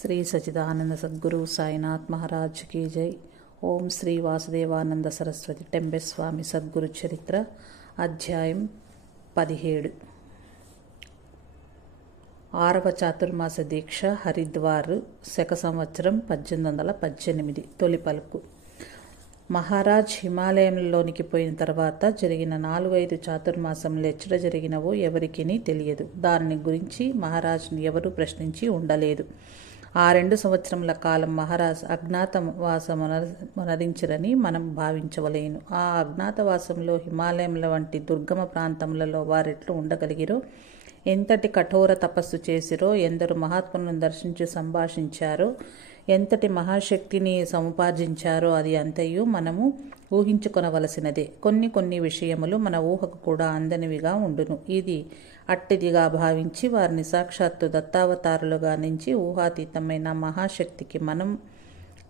శ్రీ సచిదానంద సద్గురు సాయినాథ్ మహారాజ్ की जय। ఓం శ్రీ వాసుదేవానంద సరస్వతి టెంబెస్వామి సద్గురు చరిత్ర అధ్యాయం 17। 6వ చాతుర్మాస దీక్ష హరిద్వార్ శక సంవత్సరం 1818 తొలి పలుకు। మహారాజ్ హిమాలయంలోనికి పోయిన తర్వాత జరిగిన 4-5 చాతుర్మాసంలో ఎచ్చట జరిగినవో ఎవరికీ తెలియదు। దాని గురించి మహారాజ్ని ఎవరూ ప్రశ్నించి ఉండలేదు। ఆ 2 సంవత్సరముల కాలం మహారాజ్ అజ్ఞాతవాసమనరించరని మనం భావించవలేను। ఆ అజ్ఞాతవాసంలో హిమాలయముల వంటి దుర్గమ ప్రాంతములలో వారెట్లు ఉండగలిగిరో, ఎంతటి కఠోర తపస్సు చేసిరో, ఎందరు మహాత్ములను దర్శించి సంభాషించారో, ఎంతటి మహాశక్తిని సముపార్జించారో అది అంతయు మనము ఊహించుకొనవలసినదే। కొన్ని విషయములు మన ఊహకు కూడా అందనివిగా ఉండును। ఇది అట్టిదిగా భావించి వారిని సాక్షాత్తు దత్తావతారులుగా నుంచి ఊహాతీతమైన మహాశక్తికి మనం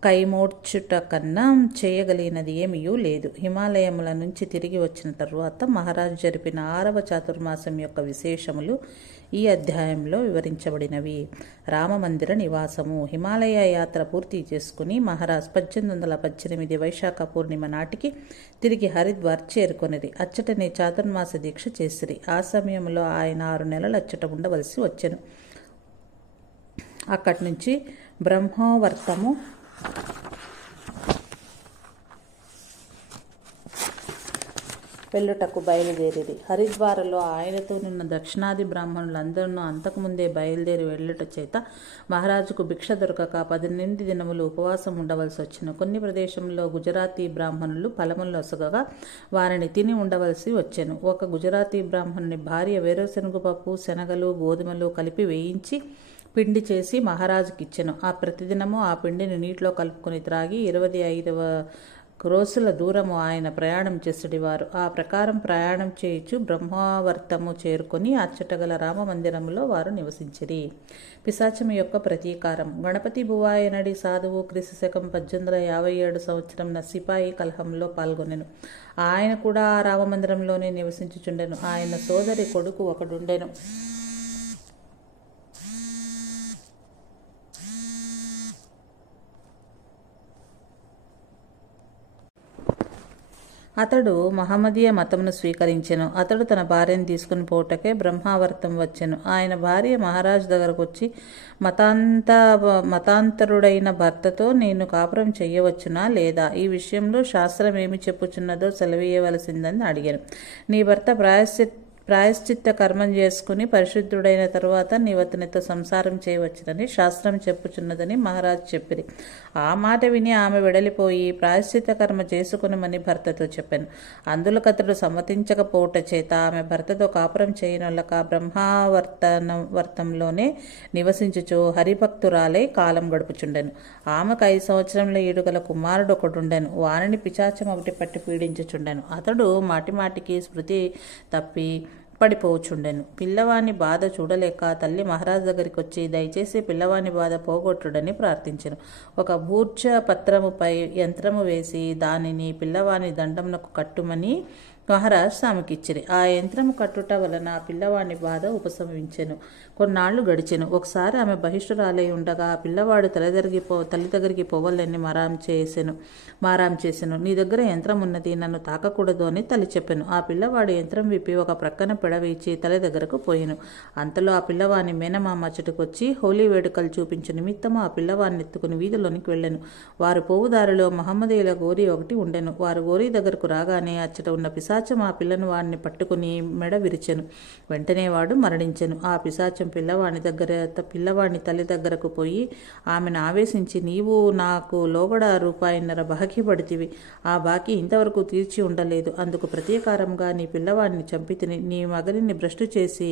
కైమోడ్చుట కన్నా చేయగలిగినది ఏమీయూ లేదు। హిమాలయముల నుంచి తిరిగి వచ్చిన తరువాత మహారాజు జరిపిన 6వ చాతుర్మాసం యొక్క విశేషములు ఈ అధ్యాయంలో వివరించబడినవి। రామమందిర నివాసము। హిమాలయ యాత్ర పూర్తి చేసుకుని మహారాజ్ 1818 వైశాఖ పూర్ణిమ నాటికి తిరిగి హరిద్వార్ చేరుకొనిరి। అచ్చటనే చాతుర్మాస దీక్ష చేసిరి। ఆ సమయంలో ఆయన 6 నెలలు అచ్చట ఉండవలసి వచ్చెను। అక్కడి నుంచి బ్రహ్మోవర్తము వెళ్ళుటకు బయలుదేరిరి। హరిద్వారలో ఆయనతోనున్న దక్షిణాది బ్రాహ్మణులందరూ అంతకుముందే బయలుదేరి వెళ్ళుట చేత మహారాజుకు భిక్ష దొరకక 18 దినములు ఉపవాసం ఉండవలసి వచ్చెను। కొన్ని ప్రదేశంలో గుజరాతీ బ్రాహ్మణులు ఫలములొసగగా వారిని తిని ఉండవలసి వచ్చెను। ఒక గుజరాతీ బ్రాహ్మణుని భార్య వేరుశనగ పప్పు, శనగలు, గోధుమలు కలిపి వేయించి పిండి చేసి మహారాజుకి ఇచ్చెను। ఆ ప్రతిదినము ఆ పిండిని నీటిలో కలుపుకొని త్రాగి 25 క్రోసుల దూరము ఆయన ప్రయాణం చేసేటివారు। ఆ ప్రకారం ప్రయాణం చేయుచు బ్రహ్మావర్తము చేరుకొని అచ్చటగల రామమందిరములో వారు నివసించిరి। పిశాచము యొక్క ప్రతీకారం। గణపతి బువాయనడి సాధువు క్రీస్తు శకం 1857 సంవత్సరం సిపాయి కలహంలో పాల్గొనెను। ఆయన కూడా ఆ రామమందిరంలోనే నివసించుచుండెను। ఆయన సోదరి కొడుకు ఒకడుండెను। అతడు మహమ్మదీయ మతమును స్వీకరించెను। అతడు తన భార్యను తీసుకుని పోటకే బ్రహ్మావర్తం వచ్చెను। ఆయన భార్య మహారాజు దగ్గరకు వచ్చి, మతాంతరుడైన భర్తతో నేను కాపురం చెయ్యవచ్చునా లేదా? ఈ విషయంలో శాస్త్రం ఏమి చెప్పుచున్నదో సెలవీయవలసిందని అడిగాను। నీ భర్త ప్రాయశ్చిత్త కర్మం చేసుకుని పరిశుద్ధుడైన తరువాత నీవు అతనితో సంసారం చేయవచ్చునని శాస్త్రం చెప్పుచున్నదని మహారాజు చెప్పిరి। ఆ మాట విని ఆమె వెడలిపోయి ప్రాయశ్చిత్త కర్మ చేసుకునమని భర్తతో చెప్పాను। అందులకతడు సమ్మతించకపోవట చేత ఆమె భర్తతో కాపురం చేయనొల్లక బ్రహ్మావర్తంలోనే నివసించుచు హరిభక్తురాలై కాలం గడుపుచుండెను। ఆమెకు 5 సంవత్సరంలో ఈడుగల కుమారుడు ఒకడుండెను। వానిని పిశాచం ఒకటి పట్టి పీడించుచుండెను। అతడు మాటిమాటికి స్మృతి తప్పి పడిపోచుండెను। పిల్లవాని బాధ చూడలేక తల్లి మహారాజు దగ్గరికి వచ్చి దయచేసి పిల్లవాని బాధ పోగొట్టుడని ప్రార్థించెను। ఒక భూర్జ పత్రముపై యంత్రము వేసి దానిని పిల్లవాని దండమునకు కట్టుమని మహారాజ్ ఆమెకిచ్చిరి। ఆ యంత్రము కట్టుట వలన ఆ పిల్లవాని బాధ ఉపశమించెను। కొన్నాళ్లు గడిచెను। ఒకసారి ఆమె బహిష్ఠురాలై ఉండగా ఆ పిల్లవాడు తల్లి దగ్గరికి పోవాలని మారాం చేసెను। నీ దగ్గర యంత్రం ఉన్నది, నన్ను తాకకూడదు అని తల్లి చెప్పెను। ఆ పిల్లవాడు యంత్రం విప్పి ఒక ప్రక్కన పెడవేచి తల్లి దగ్గరకు పోయెను। అంతలో ఆ పిల్లవాని మేనమామ అచ్చటికొచ్చి హోలీ వేడుకలు చూపించు నిమిత్తము ఆ పిల్లవాడిని ఎత్తుకుని వీధిలోనికి వెళ్ళెను। వారు పోవుదారిలో మహమ్మదీయుల గోరి ఒకటి ఉండెను। వారు గోరి దగ్గరకు రాగానే అచ్చట ఉన్న పిశాచం ఆ పిల్లను వాడిని పట్టుకుని మెడ విరిచెను। వెంటనే వాడు మరణించెను। ఆ పిశాచం పిల్లవాడిని తల్లి దగ్గరకు పోయి ఆమెను ఆవేశించి, నీవు నాకు లోగడ ₹1.5 బాకీ పడితివి, ఆ బాకీ ఇంతవరకు తీర్చి ఉండలేదు, అందుకు ప్రతీకారంగా నీ పిల్లవాడిని చంపి తిని, నీ మగనిని భ్రష్టు చేసి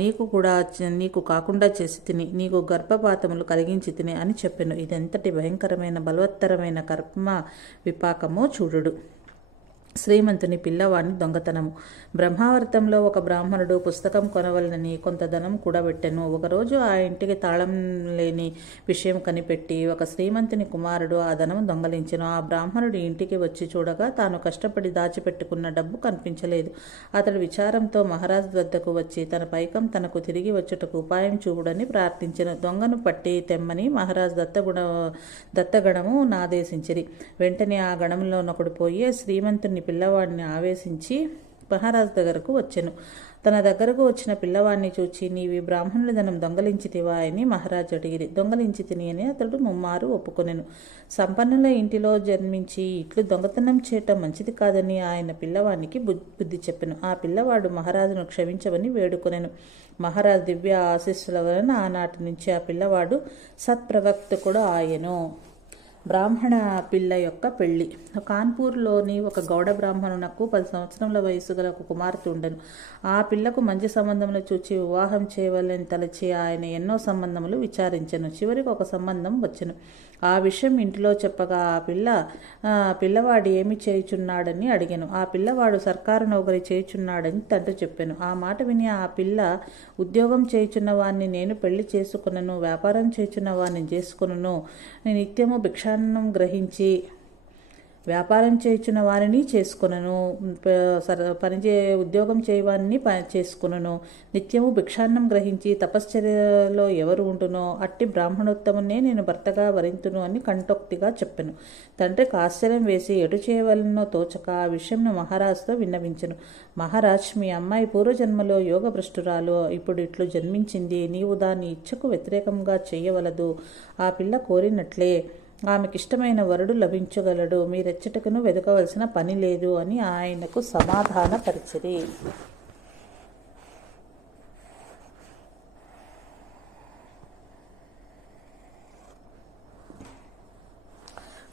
నీకు కాకుండా చేసి తిని, నీకు గర్భపాతములు కలిగించి తిని అని చెప్పెను। ఇదెంతటి భయంకరమైన బలవత్తరమైన కర్మ విపాకమో చూడుడు। శ్రీమంతుని పిల్లవాడిని దొంగతనము. బ్రహ్మావర్తంలో ఒక బ్రాహ్మణుడు పుస్తకం కొనవలనని కొంత ధనం కూడబెట్టెను. ఒకరోజు ఆ ఇంటికి తాళం లేని విషయం కనిపెట్టి ఒక శ్రీమంతుని కుమారుడు ఆ ధనం దొంగలించెను. ఆ బ్రాహ్మణుడు ఇంటికి వచ్చి చూడగా తాను కష్టపడి దాచిపెట్టుకున్న డబ్బు కనిపించలేదు. అతడు విచారంతో మహారాజు వద్దకు వచ్చి తన పైకం తనకు తిరిగి వచ్చుటకు ఉపాయం చూపుడని ప్రార్థించెను. దొంగను పట్టి తెమ్మని మహారాజు దత్తగణము ఆదేశించిరి. వెంటనే ఆ గణంలోనొకడు పోయి శ్రీమంతుని పిల్లవాడిని ఆవేశించి మహారాజు దగ్గరకు వచ్చెను. తన దగ్గరకు వచ్చిన పిల్లవాడిని చూచి, నీవి బ్రాహ్మణుల ధనం దొంగలించితివా అని మహారాజు అడిగిరి. దొంగలించి తిని అని అతడు ముమ్మారు ఒప్పుకొనెను. సంపన్నుల ఇంటిలో జన్మించి ఇట్లు దొంగతనం చేయటం మంచిది కాదని ఆయన పిల్లవానికి బుద్ధి చెప్పెను. ఆ పిల్లవాడు మహారాజును క్షమించమని వేడుకొనెను. మహారాజు దివ్య ఆశీస్సుల వలన ఆనాటి నుంచి ఆ పిల్లవాడు సత్ప్రవర్తకుడు ఆయెను. బ్రాహ్మణ పిల్ల యొక్క పెళ్లి. కాన్పూర్లోని ఒక గౌడ బ్రాహ్మణునకు 10 సంవత్సరముల వయసు గల ఒక కుమార్తె ఉండెను. ఆ పిల్లకు మంచి సంబంధములు చూచి వివాహం చేయవలని తలచి ఆయన ఎన్నో సంబంధములు విచారించెను. చివరికి ఒక సంబంధం వచ్చెను. ఆ విషయం ఇంటిలో చెప్పగా పిల్లవాడు ఏమి చేయుచున్నాడని అడిగాను. ఆ పిల్లవాడు సర్కారు నౌకరి చేయుచున్నాడని తండ్రి చెప్పాను. ఆ మాట విని ఆ పిల్ల, ఉద్యోగం చేయుచున్న వాడిని నేను పెళ్లి చేసుకునను, వ్యాపారం చేయుచున్న వాడిని చేసుకును, నిత్యము భిక్షాన్నం గ్రహించి వ్యాపారం చేయుచున్న వారిని చేసుకునను, ఉద్యోగం చేయవారిని చేసుకునను, నిత్యము భిక్షాన్నం గ్రహించి తపశ్చర్యలో ఎవరు ఉంటునో అట్టి బ్రాహ్మణోత్తమునే నేను భర్తగా వరింతును అని కంటోక్తిగా చెప్పెను. తండ్రికి ఆశ్చర్యం వేసి ఎటు చేయవలనో తోచక ఆ విషయంను మహారాజుతో విన్నవించెను. మహారాజ్, మీ అమ్మాయి పూర్వజన్మలో యోగ భ్రష్టురాలు, ఇప్పుడు ఇట్లు జన్మించింది. నీవు దాని ఇచ్చకు వ్యతిరేకంగా చేయవలదు. ఆ పిల్ల కోరినట్లే ఆమెకిష్టమైన వరుడు లభించగలడు. మీరెచ్చటకును వెదకవలసిన పని లేదు అని ఆయనకు సమాధానపరిచిరి.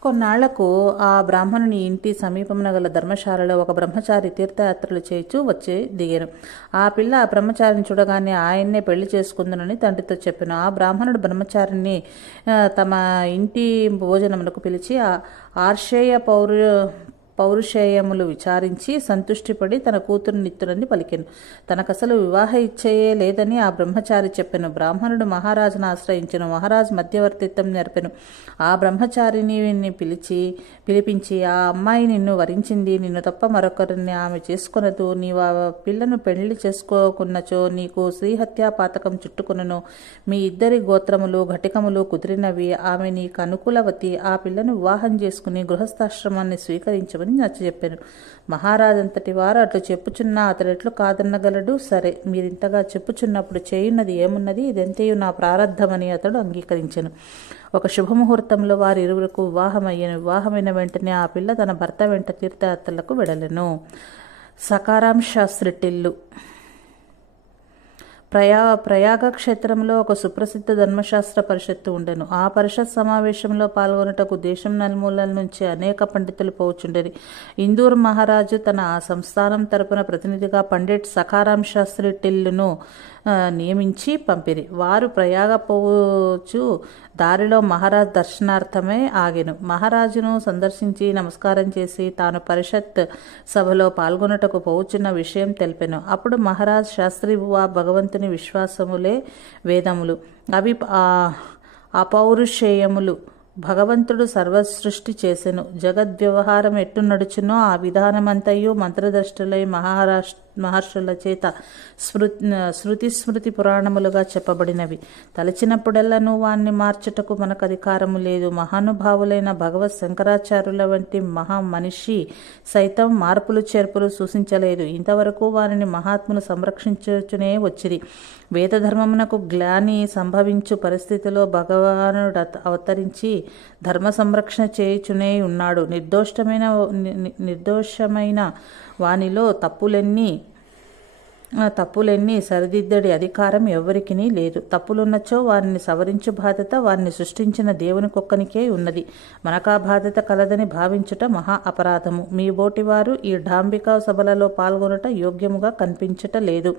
కొన్నాళ్లకు ఆ బ్రాహ్మణుని ఇంటి సమీపమున గల ధర్మశాలలో ఒక బ్రహ్మచారి తీర్థయాత్రలు చేయుచూ వచ్చి దిగాను. ఆ పిల్ల ఆ బ్రహ్మచారిని చూడగానే ఆయన్నే పెళ్లి చేసుకుందునని తండ్రితో చెప్పాను. ఆ బ్రాహ్మణుడు బ్రహ్మచారిని తమ ఇంటి భోజనములకు పిలిచి ఆర్షేయ పౌరుషేయములు విచారించి సంతుష్టిపడి తన కూతురునిత్తునని పలికెను. తనకసలు వివాహ ఇచ్చయే లేదని ఆ బ్రహ్మచారి చెప్పెను. బ్రాహ్మణుడు మహారాజును ఆశ్రయించెను. మహారాజు మధ్యవర్తిత్వం నెరపెను. ఆ బ్రహ్మచారిని పిలిపించి, ఆ అమ్మాయి నిన్ను వరించింది, నిన్ను తప్ప మరొకరిని ఆమె చేసుకొనదు. నీవు ఆ పిల్లను పెళ్లి చేసుకోకున్నచో నీకు శ్రీహత్యా పాతకం చుట్టుకొనను. మీ ఇద్దరి గోత్రములు ఘటికములు కుదిరినవి. ఆమె నీకు అనుకూలవతి. ఆ పిల్లను వివాహం చేసుకుని గృహస్థాశ్రమాన్ని స్వీకరించమని నచ్చజెప్పాను. మహారాజంతటి వారు అట్లు చెప్పుచున్నా అతడెట్లు కాదన్నగలడు? సరే, మీరింతగా చెప్పుచున్నప్పుడు చేయున్నది ఏమున్నది? ఇదంతయు నా ప్రారబ్ధమని అతడు అంగీకరించెను. ఒక శుభముహూర్తంలో వారిరువురకు వివాహమయ్యను. వివాహమైన వెంటనే ఆ పిల్ల తన భర్త వెంట తీర్థయాత్రలకు వెడలెను. సకారాం శాస్త్రిటిల్లు. ప్రయాగ క్షేత్రంలో ఒక సుప్రసిద్ధ ధర్మశాస్త్ర పరిషత్తు ఉండెను. ఆ పరిషత్ సమావేశంలో పాల్గొనుటకు దేశం నలుమూలల నుంచి అనేక పండితులు పోచుండేది. ఇందూర్ మహారాజు తన సంస్థానం తరపున ప్రతినిధిగా పండిట్ సకారాం శాస్త్రి టిల్లును నియమించి పంపిరి. వారు ప్రయాగ పోవచ్చు దారిలో మహారాజ్ దర్శనార్థమే ఆగెను. మహారాజును సందర్శించి నమస్కారం చేసి తాను పరిషత్ సభలో పాల్గొనుటకు పోవచ్చున్న విషయం తెలిపెను. అప్పుడు మహారాజ్, శాస్త్రిబువా, భగవంతుని విశ్వాసములే వేదములు, అవి అపౌరుషేయములు. భగవంతుడు సర్వసృష్టి చేసెను. జగద్వ్యవహారం ఎట్టు నడుచునో ఆ విధానమంతయు మంత్రదృష్టులై మహర్షుల చేత స్మృతి పురాణములుగా చెప్పబడినవి. తలచినప్పుడెల్లను వాణ్ణి మార్చుటకు మనకు అధికారము లేదు. మహానుభావులైన భగవత్ శంకరాచార్యుల వంటి మహా మనిషి సైతం మార్పులు చేర్పులు సూచించలేదు. ఇంతవరకు వారిని మహాత్ములు సంరక్షించునే వచ్చిరి. వేదధర్మమునకు గ్లాని సంభవించు పరిస్థితిలో భగవానుడు అవతరించి ధర్మ సంరక్షణ చేయుచునే ఉన్నాడు. నిర్దోషమైన వానిలో తప్పులెన్ని సరిదిద్దడి అధికారం ఎవరికీ లేదు. తప్పులున్నచో వారిని సవరించు బాధ్యత వారిని సృష్టించిన దేవునికొక్కనికే ఉన్నది. మనకా బాధ్యత కలదని భావించుట మహా అపరాధము. మీ బోటివారు ఈ డాంబిక సభలలో పాల్గొనుట యోగ్యముగా కనిపించుట లేదు.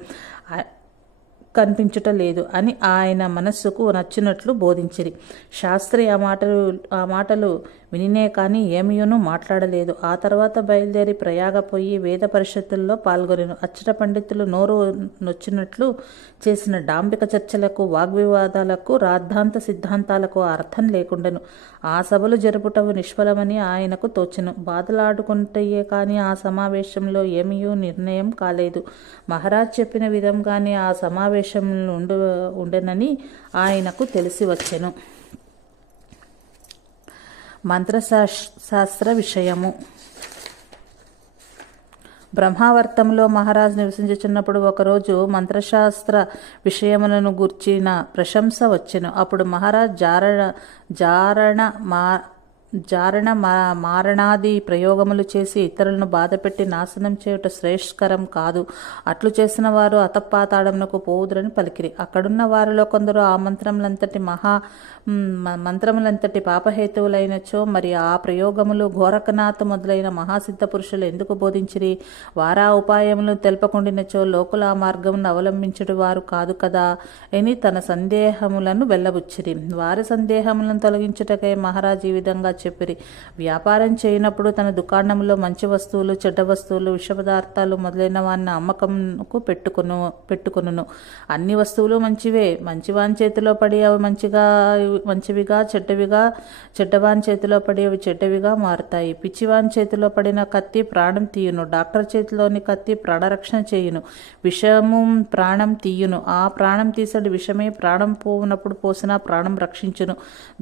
కనిపించుట లేదు అని ఆయన మనస్సుకు నచ్చినట్లు బోధించిరి. శాస్త్రి ఆ మాటలు వినినే కానీ ఏమీయును మాట్లాడలేదు. ఆ తర్వాత బయలుదేరి ప్రయాగపోయి వేద పరిషత్తుల్లో పాల్గొనెను. అచ్చట పండితులు నోరు నొచ్చినట్లు చేసిన డాంబిక చర్చలకు, వాగ్వివాదాలకు, రాద్ధాంత సిద్ధాంతాలకు అర్థం లేకుండెను. ఆ సభలు జరుపుటవు నిష్ఫలమని ఆయనకు తోచెను. బాధలాడుకుంటయే కానీ ఆ సమావేశంలో ఏమీయూ నిర్ణయం కాలేదు. మహారాజ్ చెప్పిన విధంగానే ఆ సమావేశంలో ఉండెనని ఆయనకు తెలిసి వచ్చెను. మంత్రశాస్త్ర విషయము. బ్రహ్మావర్తంలో మహారాజు నివసించుచున్నప్పుడు ఒకరోజు మంత్రశాస్త్ర విషయములను గూర్చిన ప్రశంస వచ్చెను. అప్పుడు మహారాజ్ జారణ మారణాది ప్రయోగములు చేసి ఇతరులను బాధపెట్టి నాశనం చేయుట శ్రేష్కరం కాదు. అట్లు చేసిన వారు అతపాతాళమునకు పోవుదురని పలికిరి. అక్కడున్న వారిలో కొందరు ఆ మంత్రములంతటి పాపహేతువులైనచో మరి ఆ ప్రయోగములు ఘోరకనాథ్ మొదలైన మహాసిద్ధ పురుషులు ఎందుకు బోధించిరి? వారా ఉపాయములు తెలపకుండినచో లోకుల ఆ మార్గమును అవలంబించుడు వారు కాదు కదా అని తన సందేహములను వెల్లబుచ్చిరి. వారి సందేహములను తొలగించుటకై మహారాజు ఈ విధంగా చెప్పిరి. వ్యాపారం చేయనప్పుడు తన దుకాణంలో మంచి వస్తువులు, చెడ్డ వస్తువులు, విష పదార్థాలు మొదలైన వారిని అమ్మకంకు పెట్టుకొనును. అన్ని వస్తువులు మంచివే. మంచివాని చేతిలో పడి అవి మంచివిగా, చెడ్డవాని చేతిలో పడి అవి చెడ్డవిగా మారుతాయి. పిచ్చివాని చేతిలో పడిన కత్తి ప్రాణం తీయును. డాక్టర్ చేతిలోని కత్తి ప్రాణరక్షణ చేయును. విషము ప్రాణం తీయును. ఆ ప్రాణం తీసడి విషమే ప్రాణం పోవునప్పుడు పోసినా ప్రాణం రక్షించును.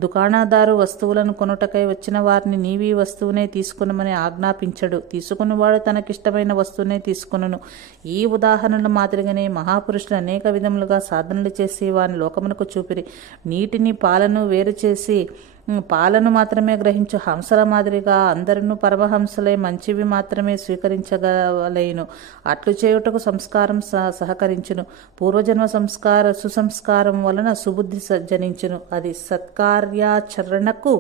దుకాణదారు వస్తువులను కొనుటకై వచ్చిన వారిని నీవీ వస్తువునే తీసుకునమని ఆజ్ఞాపించడు. తీసుకున్నవాడు తనకిష్టమైన వస్తువునే తీసుకును. ఈ ఉదాహరణల మాదిరిగానే మహాపురుషులు అనేక విధములుగా సాధనలు చేసి వారిని లోకమునకు చూపిరి. నీటిని పాలను వేరు చేసి పాలను మాత్రమే గ్రహించు హంసల మాదిరిగా అందరూ పరమహంసలై మంచివి మాత్రమే స్వీకరించగలేను. అట్లు చేయుటకు సంస్కారం సహకరించును. పూర్వజన్మ సుసంస్కారం వలన సుబుద్ధి జనించును. అది సత్కార్యాచరణకు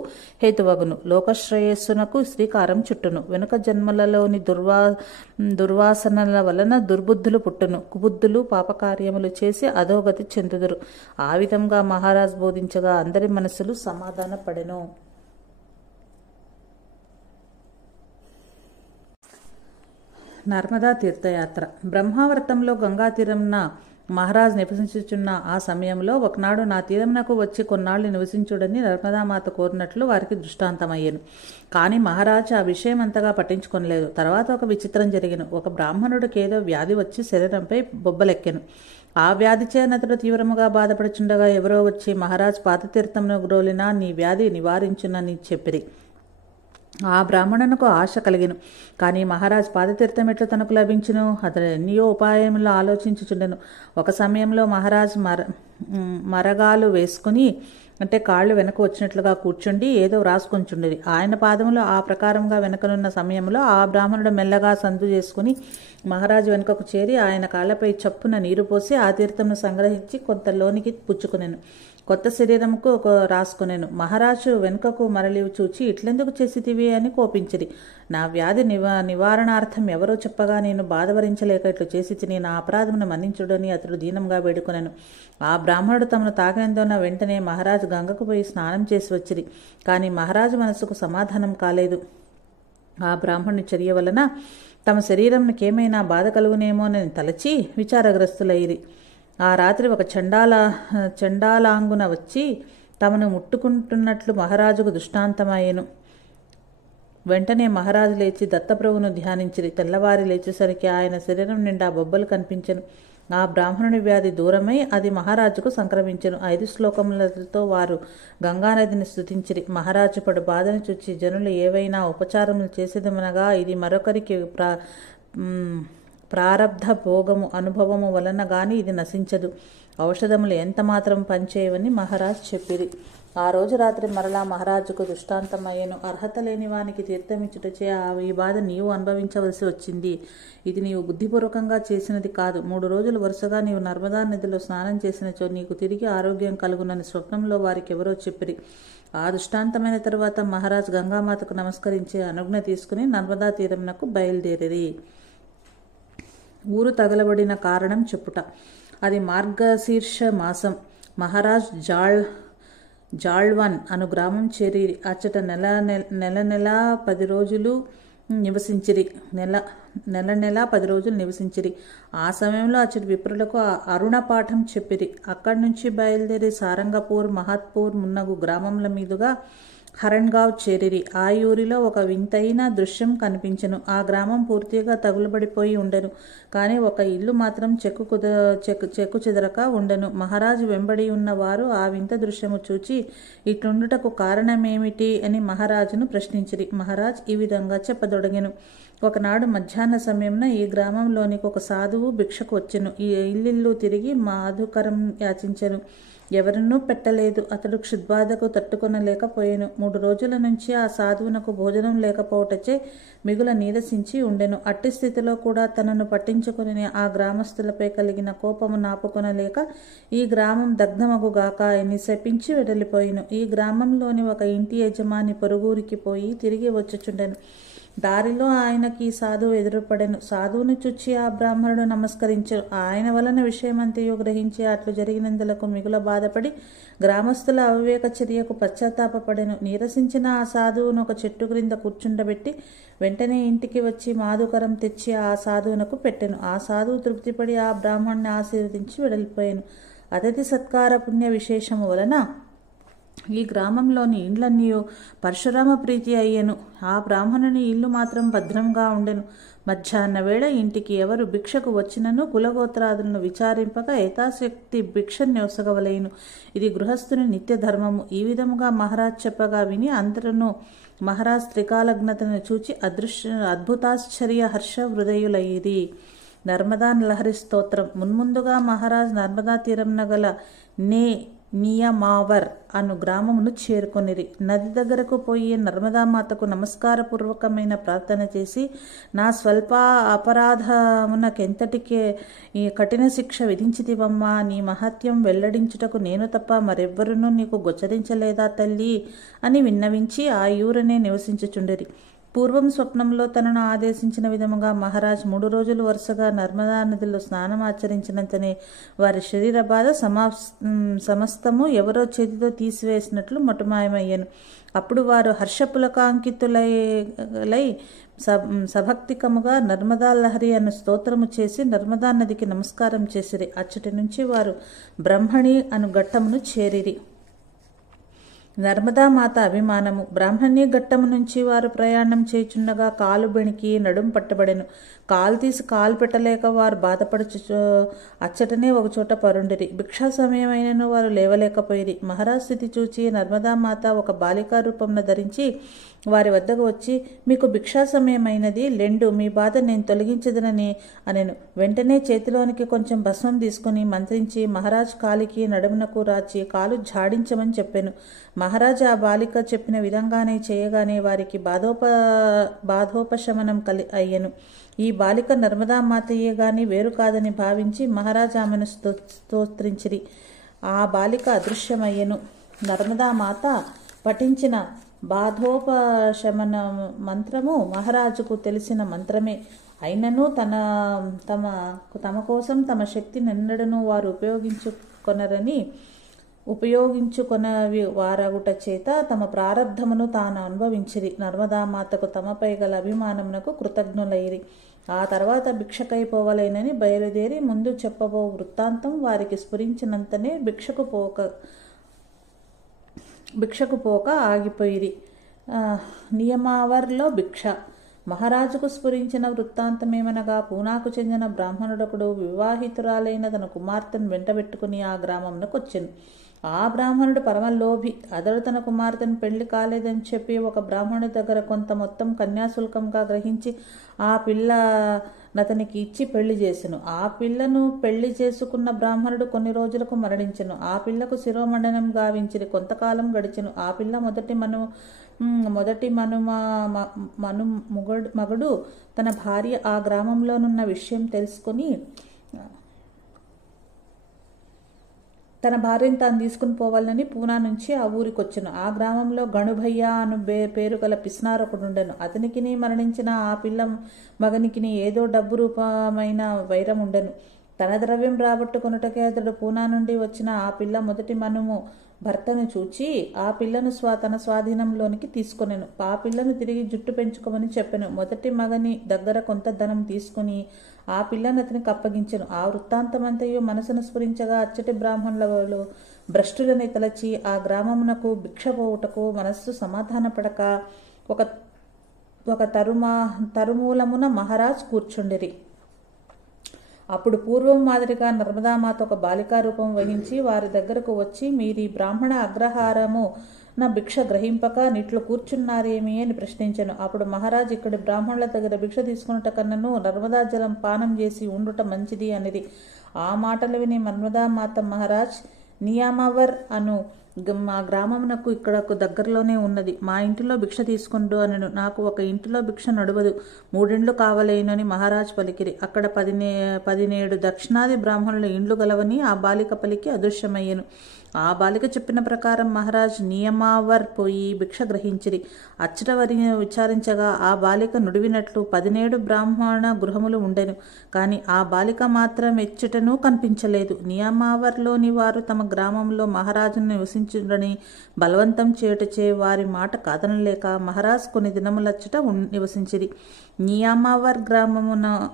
హేతువగును. లోకశ్రేయస్సునకు శ్రీకారం చుట్టును. వెనుక జన్మలలోని దుర్వాసనల వలన దుర్బుద్ధులు పుట్టును. కుబుద్ధులు పాపకార్యములు చేసి అధోగతి చెందుదురు. ఆ విధంగా మహారాజ్ బోధించగా అందరి మనసులు సమాధానపడెను. నర్మదా తీర్థయాత్ర. బ్రహ్మావర్తంలో గంగా తీరంన మహారాజ్ నివసించుచున్న ఆ సమయంలో ఒకనాడు నా తీరమునకు వచ్చి కొన్నాళ్ళు నివసించుడని నర్మదామాత కోరినట్లు వారికి దృష్టాంతమయ్యాను. కానీ మహారాజ్ ఆ విషయం అంతగా పట్టించుకొనలేదు. తర్వాత ఒక విచిత్రం జరిగెను. ఒక బ్రాహ్మణుడికి ఏదో వ్యాధి వచ్చి శరీరంపై బొబ్బలెక్కెను. ఆ వ్యాధి చేనతడు తీవ్రముగా బాధపడుచుండగా ఎవరో వచ్చి మహారాజ్ పాదతీర్థమును గ్రోలినా నీ వ్యాధి నివారించునని చెప్పిరి. ఆ బ్రాహ్మణునకు ఆశ కలిగెను. కానీ మహారాజ్ పాదతీర్థం ఎట్లా తనకు లభించును? అతడు ఎన్నో ఉపాయములు ఆలోచించుచుండెను. ఒక సమయంలో మహారాజ్ మరగాలు వేసుకుని అంటే కాళ్ళు వెనక వచ్చినట్లుగా కూర్చుండి ఏదో రాసుకొంచుండేది. ఆయన పాదములు ఆ ప్రకారంగా వెనకనున్న సమయంలో ఆ బ్రాహ్మణుడు మెల్లగా సందు చేసుకుని మహారాజు వెనుకకు చేరి ఆయన కాళ్లపై చప్పున నీరు పోసి ఆ తీర్థమును సంగ్రహించి కొంత లోనికి పుచ్చుకునేను. కొత్త శరీరముకు రాసుకునేను. మహారాజు వెనుకకు మరలి చూచి ఇట్లెందుకు చేసితివి అని కోపించిరి. నా వ్యాధి నివారణార్థం ఎవరో చెప్పగా నేను బాధవరించలేక ఇట్లు చేసి తిని నా అపరాధమును మన్నించుడని అతడు దీనంగా వేడుకొనెను. ఆ బ్రాహ్మణుడు తమను తాకినందున వెంటనే మహారాజు గంగకు పోయి స్నానం చేసి వచ్చిరి. కానీ మహారాజు మనసుకు సమాధానం కాలేదు. ఆ బ్రాహ్మణుని చర్య వలన తమ శరీరంకేమైనా బాధ కలుగునేమోనని తలచి విచారగ్రస్తులైరి. ఆ రాత్రి ఒక చండాలాంగున వచ్చి తమను ముట్టుకుంటున్నట్లు మహారాజుకు దృష్టాంతమయ్యెను. వెంటనే మహారాజు లేచి దత్తప్రభువును ధ్యానించిరి. తెల్లవారి లేచేసరికి ఆయన శరీరం నిండా బొబ్బలు కనిపించెను. ఆ బ్రాహ్మణుని వ్యాధి దూరమై అది మహారాజుకు సంక్రమించెను. 5 శ్లోకములతో వారు గంగానదిని స్తుతించిరి. మహారాజు పడు బాధను చూచి జనులు ఏవైనా ఉపచారములు చేసేదమనగా ఇది మరొకరికి ప్రారబ్ధ భోగము అనుభవము వలన గాని ఇది నశించదు. ఔషధములు ఎంత మాత్రం పనిచేయవని మహారాజ్ చెప్పిరి. ఆ రోజు రాత్రి మరలా మహారాజుకు దృష్టాంతమయ్యను. అర్హత లేని వానికి తీర్థమిచ్చుటచే ఈ బాధ నీవు అనుభవించవలసి వచ్చింది. ఇది నీవు బుద్ధిపూర్వకంగా చేసినది కాదు. 3 రోజులు వరుసగా నీవు నర్మదా నదిలో స్నానం చేసినచో నీకు తిరిగి ఆరోగ్యం కలుగునని స్వప్నంలో వారికి ఎవరో చెప్పిరి. ఆ దృష్టాంతమైన తరువాత మహారాజ్ గంగామాతకు నమస్కరించి అనుజ్ఞ తీసుకుని నర్మదా తీరమునకు బయలుదేరిరి. ఊరు తగలబడిన కారణం చెప్పుట. అది మార్గశీర్ష మాసం. మహారాజ్ జాళ్వన్ అను గ్రామం చేరి అచ్చట నెల 10 రోజులు నివసించిరి. నెల 10 రోజులు నివసించిరి. ఆ సమయంలో అచ్చటి విప్రులకు అరుణ పాఠం చెప్పిరి. అక్కడి నుంచి బయలుదేరి సారంగపూర్, మహత్పూర్ మున్నగు గ్రామముల మీదుగా హరణ్గావ్ చేరిరి. ఆ ఊరిలో ఒక వింతైన దృశ్యం కనిపించెను. ఆ గ్రామం పూర్తిగా తగులబడిపోయి ఉండెను. కానీ ఒక ఇల్లు మాత్రం చెక్కు చెదరక ఉండెను. మహారాజు వెంబడి ఉన్న వారు ఆ వింత దృశ్యము చూచి ఇట్లుండుటకు కారణమేమిటి అని మహారాజును ప్రశ్నించిరి. మహారాజ్ ఈ విధంగా చెప్పదొడగెను. ఒకనాడు మధ్యాహ్న సమయంలో ఈ గ్రామంలోనికి ఒక సాధువు భిక్షకు వచ్చెను. ఈ ఇల్లిల్లు తిరిగి మాధుకరం యాచించెను. ఎవరినూ పెట్టలేదు. అతడు క్షుద్బాధకు తట్టుకొనలేకపోయాను. 3 రోజుల నుంచి ఆ సాధువునకు భోజనం లేకపోవటచే మిగుల నీరసించి ఉండెను. అట్టి స్థితిలో కూడా తనను పట్టించుకుని ఆ గ్రామస్తులపై కలిగిన కోపము నాపుకొనలేక ఈ గ్రామం దగ్ధమగుగాక అని శపించి వెడలిపోయిను. ఈ గ్రామంలోని ఒక ఇంటి యజమాని పొరుగురికి పోయి తిరిగి వచ్చుచుండెను. దారిలో ఆయనకి సాధువు ఎదురుపడెను. సాధువును చూచి ఆ బ్రాహ్మణుడు నమస్కరించెను. ఆయన వలన విషయమంతయు గ్రహించి అట్లు జరిగినందులకు మిగుల బాధపడి గ్రామస్తుల అవివేక చర్యకు పశ్చాత్తాపపడెను. నీరసించిన ఆ సాధువును ఒక చెట్టు క్రింద కూర్చుండబెట్టి వెంటనే ఇంటికి వచ్చి మాధుకరం తెచ్చి ఆ సాధువునకు పెట్టెను. ఆ సాధువు తృప్తిపడి ఆ బ్రాహ్మణ్ణి ఆశీర్వదించి వెడలిపోయాను. అతిథి సత్కార పుణ్య విశేషము వలన ఈ గ్రామంలోని ఇండ్లన్నీ పరశురామ ప్రీతి అయ్యెను. ఆ బ్రాహ్మణుని ఇల్లు మాత్రం భద్రంగా ఉండెను. మధ్యాహ్న వేళ ఇంటికి ఎవరు భిక్షకు వచ్చినను కులగోత్రాదులను విచారింపక యథాశక్తి భిక్ష నొసగవలెను. ఇది గృహస్థుని నిత్య ధర్మము. ఈ విధముగా మహారాజ్ చెప్పగా విని అందరూ మహారాజ్ త్రికాలగ్నతను చూచి అద్భుతాశ్చర్య హర్ష హృదయులయ్యిరి. నర్మదా లహరి స్తోత్రం. మున్ముందుగా మహారాజ్ నర్మదా తీరంన గల నియమావర్ అను గ్రామమును చేరుకొనిరి. నది దగ్గరకు పోయి నర్మదామాతకు నమస్కారపూర్వకమైన ప్రార్థన చేసి నా స్వల్ప అపరాధమునకెంతటికే ఈ కఠిన శిక్ష విధించితివమ్మా, నీ మహత్యం వెల్లడించుటకు నేను తప్ప మరెవ్వరునూ నీకు గోచరించలేదా తల్లి అని విన్నవించి ఆ ఊరనే నివసించుచుండిరి. పూర్వం స్వప్నంలో తనను ఆదేశించిన విధముగా మహారాజ్ 3 రోజులు వరుసగా నర్మదా నదిలో స్నానం ఆచరించినంతనే వారి శరీర బాధ సమస్తము ఎవరో చేతితో తీసివేసినట్లు మటుమాయమయ్యాను. అప్పుడు వారు హర్షపులకాంకితులై సభక్తికముగా నర్మదా లహరి అను స్తోత్రము చేసి నర్మదా నదికి నమస్కారం చేసిరి. అచ్చటి నుంచి వారు బ్రహ్మణి అను ఘట్టమును చేరిరి. నర్మదామాత అభిమానము. బ్రాహ్మణి ఘట్టము నుంచి వారు ప్రయాణం చేయుచుండగా కాలు బెణికి నడుం పట్టబడెను. కాలు తీసి కాలు పెట్టలేక వారు బాధపడుచు అచ్చటనే ఒకచోట పరుండిరి. భిక్షా సమయమైనను వారు లేవలేకపోయిరి. మహారాజ్ స్థితి చూచి నర్మదామాత ఒక బాలికా రూపంను ధరించి వారి వద్దకు వచ్చి మీకు భిక్షా సమయమైనది, లెండు, మీ బాధ నేను తొలగించదనని అనెను. వెంటనే చేతిలోనికి కొంచెం భస్మం తీసుకుని మంత్రించి మహారాజ్ కాలికి నడుమునకు రాచి కాలు ఝాడించమని చెప్పాను. మహారాజ్ ఆ బాలిక చెప్పిన విధంగానే చేయగానే వారికి బాధోపశమనం అయ్యెను. ఈ బాలిక నర్మదామాతయే గాని వేరు కాదని భావించి మహారాజ్ ఆమెను స్తోత్రించిరి. ఆ బాలిక అదృశ్యమయ్యెను. నర్మదామాత పఠించిన బాధోపశమన మంత్రము మహారాజుకు తెలిసిన మంత్రమే అయినను తమ కోసం తమ శక్తి నిన్నడను వారు ఉపయోగించుకొనవి వారగుట చేత తమ ప్రారబ్ధమును తాను అనుభవించిరి. నర్మదామాతకు తమపై గల అభిమానమునకు కృతజ్ఞులైరి. ఆ తర్వాత భిక్షకైపోవలేనని బయలుదేరి ముందు చెప్పబో వృత్తాంతం వారికి స్ఫురించినంతనే భిక్షకు పోక ఆగిపోయిరి. నియమావర్లో భిక్ష. మహారాజుకు స్ఫురించిన వృత్తాంతమేమనగా పూనాకు చెందిన బ్రాహ్మణుడొకడు వివాహితురాలైన తన కుమార్తెను వెంటబెట్టుకుని ఆ గ్రామంలోకి వచ్చెను. ఆ బ్రాహ్మణుడు పరమలోభి. అతడు తన కుమార్తెను పెళ్లి కాలేదని చెప్పి ఒక బ్రాహ్మణుడి దగ్గర కొంత మొత్తం కన్యాశుల్కంగా గ్రహించి ఆ పిల్లనతనికి ఇచ్చి పెళ్లి చేసెను. ఆ పిల్లను పెళ్లి చేసుకున్న బ్రాహ్మణుడు కొన్ని రోజులకు మరణించెను. ఆ పిల్లకు శిరోమండనం గావించిరి. కొంతకాలం గడిచెను. ఆ పిల్ల మొదటి మగుడు తన భార్య ఆ గ్రామంలోనున్న విషయం తెలుసుకుని తన భార్యను తాను తీసుకుని పోవాలని పూనా నుంచి ఆ ఊరికొచ్చెను. ఆ గ్రామంలో గణుభయ్య అను పేరు గల పిస్నారొకడుండెను. అతనికిని మరణించిన ఆ పిల్ల మగనికిని ఏదో డబ్బు రూపమైన వైరం ఉండెను. తన ద్రవ్యం రాబట్టుకొనుటకే అతడు పూనా నుండి వచ్చిన ఆ పిల్ల మొదటి మనుము భర్తను చూచి ఆ పిల్లను తన స్వాధీనంలోనికి తీసుకొనెను. ఆ పిల్లను తిరిగి జుట్టు పెంచుకోమని చెప్పెను. మొదటి మగని దగ్గర కొంత ధనం తీసుకుని ఆ పిల్లను అతనికి అప్పగించెను. ఆ వృత్తాంతమంతయు మనసును స్ఫురించగా అచ్చటి బ్రాహ్మణులలో భ్రష్టులని తలచి ఆ గ్రామమునకు భిక్ష పోవుటకు మనస్సు సమాధానపడక ఒక తరుమూలమున మహారాజ్ కూర్చుండిరి. అప్పుడు పూర్వం మాదిరిగా నర్మదామాత ఒక బాలికా రూపం వహించి వారి దగ్గరకు వచ్చి, మీరీ బ్రాహ్మణ అగ్రహారము నా భిక్ష గ్రహింపక నిట్లు కూర్చున్నారేమి అని ప్రశ్నించెను. అప్పుడు మహారాజ్, ఇక్కడి బ్రాహ్మణుల దగ్గర భిక్ష తీసుకున్నట కన్నను నర్మదా జలం పానం చేసి ఉండుట మంచిది అనేది. ఆ మాటలు విని నర్మదామాత, మహారాజ్, నియామవర్ అను మా గ్రామమునకు ఇక్కడకు దగ్గరలోనే ఉన్నది. మా ఇంటిలో భిక్ష తీసుకుంటూ అనను. నాకు ఒక ఇంటిలో భిక్ష నడవదు, 3 ఇండ్లు కావలేనని మహారాజ్ పలికిరి. అక్కడ 17 దక్షిణాది బ్రాహ్మణుల ఇండ్లు గలవని ఆ బాలిక పలికి అదృశ్యమయ్యను. ఆ బాలిక చెప్పిన ప్రకారం మహారాజ్ నియమావర్ పోయి భిక్ష గ్రహించిరి. అచ్చట వారిని విచారించగా ఆ బాలిక నుడివినట్లు 17 బ్రాహ్మణ గృహములు ఉండెను. కానీ ఆ బాలిక మాత్రం ఎచ్చటనూ కనిపించలేదు. నియమావర్లోని వారు తమ గ్రామంలో మహారాజును నివసించుడని బలవంతం చేయుటచే వారి మాట కాదనలేక మహారాజ్ కొన్ని దినములచ్చట నివసించిరి. నియామావర్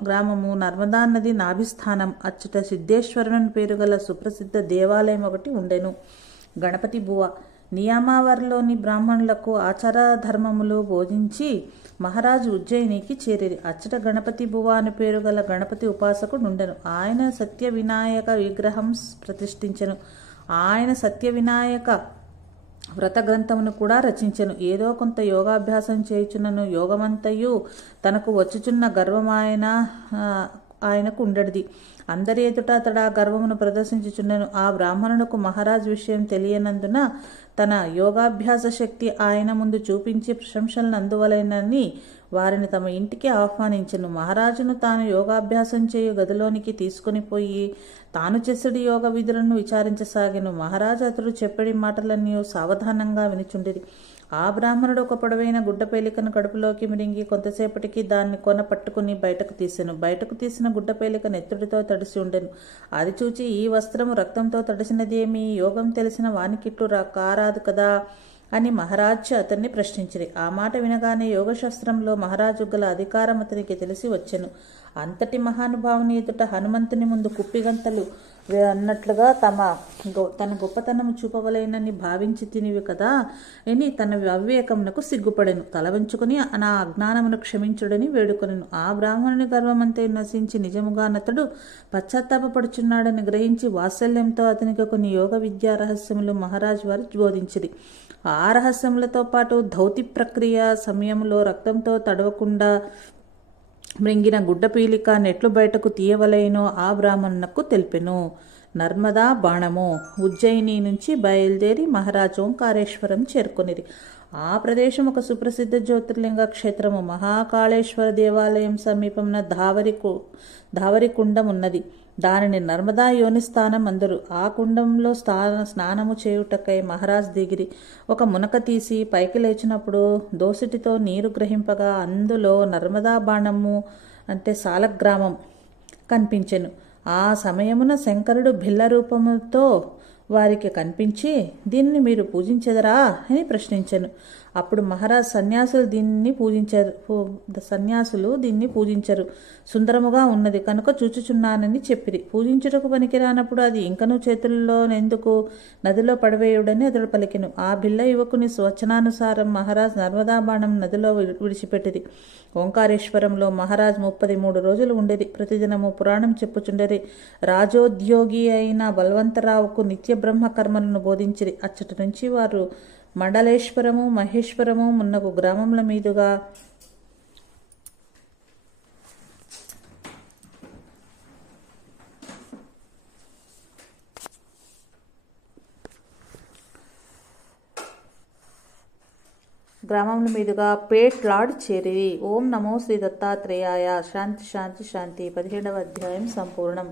గ్రామము నర్మదా నది నాభిస్థానం. అచ్చట సిద్ధేశ్వరుని పేరు గల సుప్రసిద్ధ దేవాలయం ఒకటి ఉండెను. గణపతి బువ. నియామావర్లోని బ్రాహ్మణులకు ఆచార ధర్మములు బోధించి మహారాజు ఉజ్జయినికి చేరిరి. అచ్చట గణపతి బువ అని పేరు గల గణపతి ఉపాసకుడు ఉండెను. ఆయన సత్య వినాయక విగ్రహం ప్రతిష్ఠించెను. ఆయన సత్య వినాయక వ్రత గ్రంథమును కూడా రచించెను. ఏదో కొంత యోగాభ్యాసం చేయుచున్నను యోగమంతయు తనకు వచ్చుచున్న గర్వమాయన ఆయనకు ఉండడిది. అందరి ఎదుట అతడు ఆ గర్వమును ప్రదర్శించుచున్నను. ఆ బ్రాహ్మణునకు మహారాజ్ విషయం తెలియనందున తన యోగాభ్యాస శక్తి ఆయన ముందు చూపించి ప్రశంసలను అందువలనని వారిని తమ ఇంటికి ఆహ్వానించెను. మహారాజును తాను యోగాభ్యాసం చేయు గదిలోనికి తీసుకుని పోయి తాను చేసడి యోగ విధులను విచారించసాగెను. మహారాజు అతడు చెప్పడి మాటలన్నీ సావధానంగా వినిచుండిరి. ఆ బ్రాహ్మణుడు ఒక పొడవైన గుడ్డపేలికను కడుపులోకి మిరింగి కొంతసేపటికి దాన్ని కొన పట్టుకుని బయటకు తీసెను. బయటకు తీసిన గుడ్డపేలిక నెత్తుడితో తడిసి ఉండెను. అది చూచి, ఈ వస్త్రము రక్తంతో తడిసినదేమి? యోగం తెలిసిన వానికిట్లు కారాదు కదా అని మహారాజ్ అతన్ని ప్రశ్నించిరి. ఆ మాట వినగానే యోగశాస్త్రంలో మహారాజు గల అధికారం అతనికి తెలిసి వచ్చెను. అంతటి మహానుభావుని ఎదుట హనుమంతుని ముందు కుప్పిగంతలు అన్నట్లుగా తన గొప్పతనము చూపవలేనని భావించి తినివి కదా అని తన అవివేకమునకు సిగ్గుపడెను. తల వంచుకుని నా అజ్ఞానమును క్షమించుడని వేడుకొనెను. ఆ బ్రాహ్మణుని గర్వమంతే నశించి నిజముగానతడు పశ్చాత్తాపడుచున్నాడని గ్రహించి వాత్సల్యంతో అతనికి కొన్ని యోగ విద్యా రహస్యములు మహారాజు వారు బోధించిరి. ఆ రహస్యములతో పాటు ధౌతి ప్రక్రియ సమయంలో రక్తంతో తడవకుండా మృంగిన గుడ్డపీలిక నెట్లు బయటకు తీయవలైనో ఆ బ్రాహ్మణునకు తెలిపెను. నర్మదా బాణము. ఉజ్జయిని నుంచి బయలుదేరి మహారాజు ఓంకారేశ్వరం చేరుకొనిరి. ఆ ప్రదేశం ఒక సుప్రసిద్ధ జ్యోతిర్లింగ క్షేత్రము. మహాకాళేశ్వర దేవాలయం సమీపమున ధావరి కుండం ఉన్నది. దానిని నర్మదా యోనిస్థానం అందరు. ఆ కుండంలో స్నానము చేయుటకై మహారాజ్ దిగిరి. ఒక మునక తీసి పైకి లేచినప్పుడు దోసిటితో నీరు గ్రహింపగా అందులో నర్మదా బాణము అంటే సాలగ్రామం కనిపించెను. ఆ సమయమున శంకరుడు భిల్ల రూపముతో వారికి కనిపించి, దీన్ని మీరు పూజించెదరా అని ప్రశ్నించెను. అప్పుడు మహారాజ్, సన్యాసులు దీన్ని పూజించరు, సుందరముగా ఉన్నది కనుక చూచుచున్నానని చెప్పిరి. పూజించుటకు పనికిరానప్పుడు అది ఇంకనూ చేతుల్లో నెందుకు నదిలో పడవేయుడని అతడు పలికెను. ఆ భిల్ల యువకుని వచనానుసారం మహారాజ్ నర్మదా బాణం నదిలో విడిచిపెట్టిరి. ఓంకారేశ్వరంలో మహారాజ్ 33 రోజులు ఉండేది. ప్రతిదినము పురాణం చెప్పుచుండేది. రాజోద్యోగి అయిన బల్వంతరావుకు నిత్య బ్రహ్మ కర్మలను బోధించిరి. అచ్చటి నుంచి వారు మండలేశ్వరము, మహేశ్వరము మున్నగు గ్రామముల మీదుగా పేట్లాడ్ చేరిరి. ఓం నమో శ్రీ దత్తాత్రేయాయ. శాంతి శాంతి శాంతి. 17వ అధ్యాయం సంపూర్ణం.